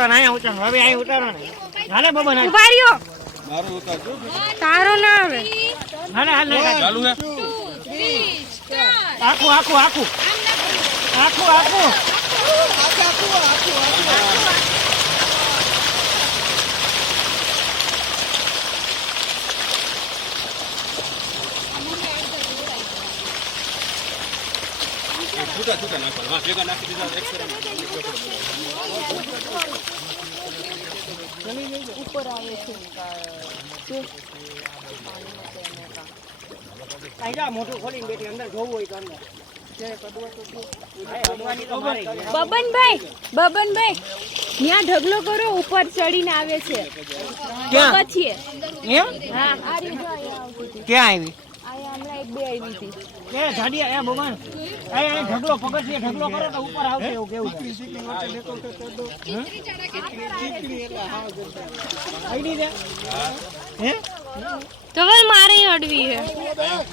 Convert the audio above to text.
ઉતારવાના અહીંયા ઉતારવાનું હવે અહીં ઉતારવાના હાલે બબન ઉભા રહ્યો મારું ઉતારજો તારો ના આવે હાલે હાલે ચાલુ હે આખું આખું આખું આખું આખું છૂટા છૂટા નાખો હા ભેગા નાખી દીધા એક્સ્ટ્રા ઉપર આવે છે અહીંયા મોટું ખોલીને બેઠી અંદર જોવું હોય તો અંદર બબનભાઈ ત્યાં ઢગલો કરો ઉપર ચડીને આવે છે ક્યાં પછી એમ હા આ રીત આવતી ક્યાં આવી આયા હમણાં એક બે આવી હતી એ જાડિયા એ બબન અહીં ઢગલો પગથિયે ઢગલો કરો તો ઉપર આવશે એવું કેવું હે તો મારે અડવી હે